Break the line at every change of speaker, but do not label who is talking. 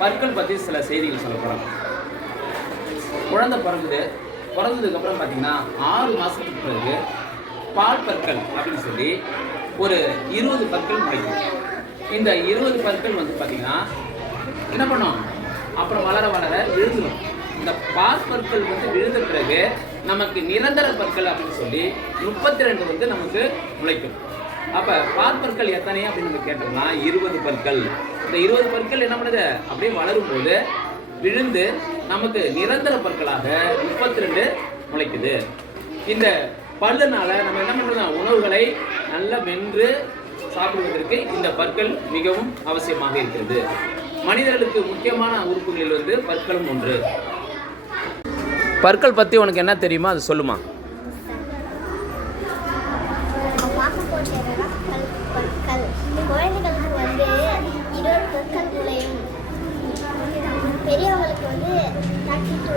பற்கள் பற்றி சில செய்திகள் சொல்ல போகிறோம் குழந்தை பிறகுது பிறந்ததுக்கப்புறம் பார்த்தீங்கன்னா ஆறு மாதத்துக்கு பிறகு பால் பற்கள் அப்படின்னு சொல்லி ஒரு இருபது பற்கள் முளைக்கும் இந்த இருபது பற்கள் வந்து பார்த்தீங்கன்னா என்ன பண்ணோம்? அப்புறம் வளர வளர விழுந்துடும் இந்த பால் பற்கள் வந்து விழுந்த பிறகு நமக்கு நிரந்தர பற்கள் அப்படின்னு சொல்லி முப்பத்தி ரெண்டு வந்து நமக்கு முளைக்கும். அப்போ பாற்பற்கள் எத்தனை அப்படின்னு நம்ம கேட்டோம்னா இருபது பற்கள். இந்த இருபது பற்கள் என்ன பண்ணுது? அப்படியே வளரும் போது விழுந்து நமக்கு நிரந்தர பற்களாக முப்பத்தி ரெண்டு முளைக்குது. இந்த பல்லுனால நம்ம என்ன பண்ணுறோம் உணவுகளை நல்லா மென்று சாப்பிடுவதற்கு இந்த பற்கள் மிகவும் அவசியமாக இருக்கிறது. மனிதர்களுக்கு முக்கியமான உறுப்புகளில் வந்து பற்களும் ஒன்று. பற்கள் பற்றி உனக்கு என்ன தெரியுமோ அது சொல்லுமா?
நம்ம என்னன்னா பற்கள் குழந்தைகளுக்கு வந்து இருபது பற்கள் நுழையும் பெரியவங்களுக்கு வந்து தேர்ட்டி டு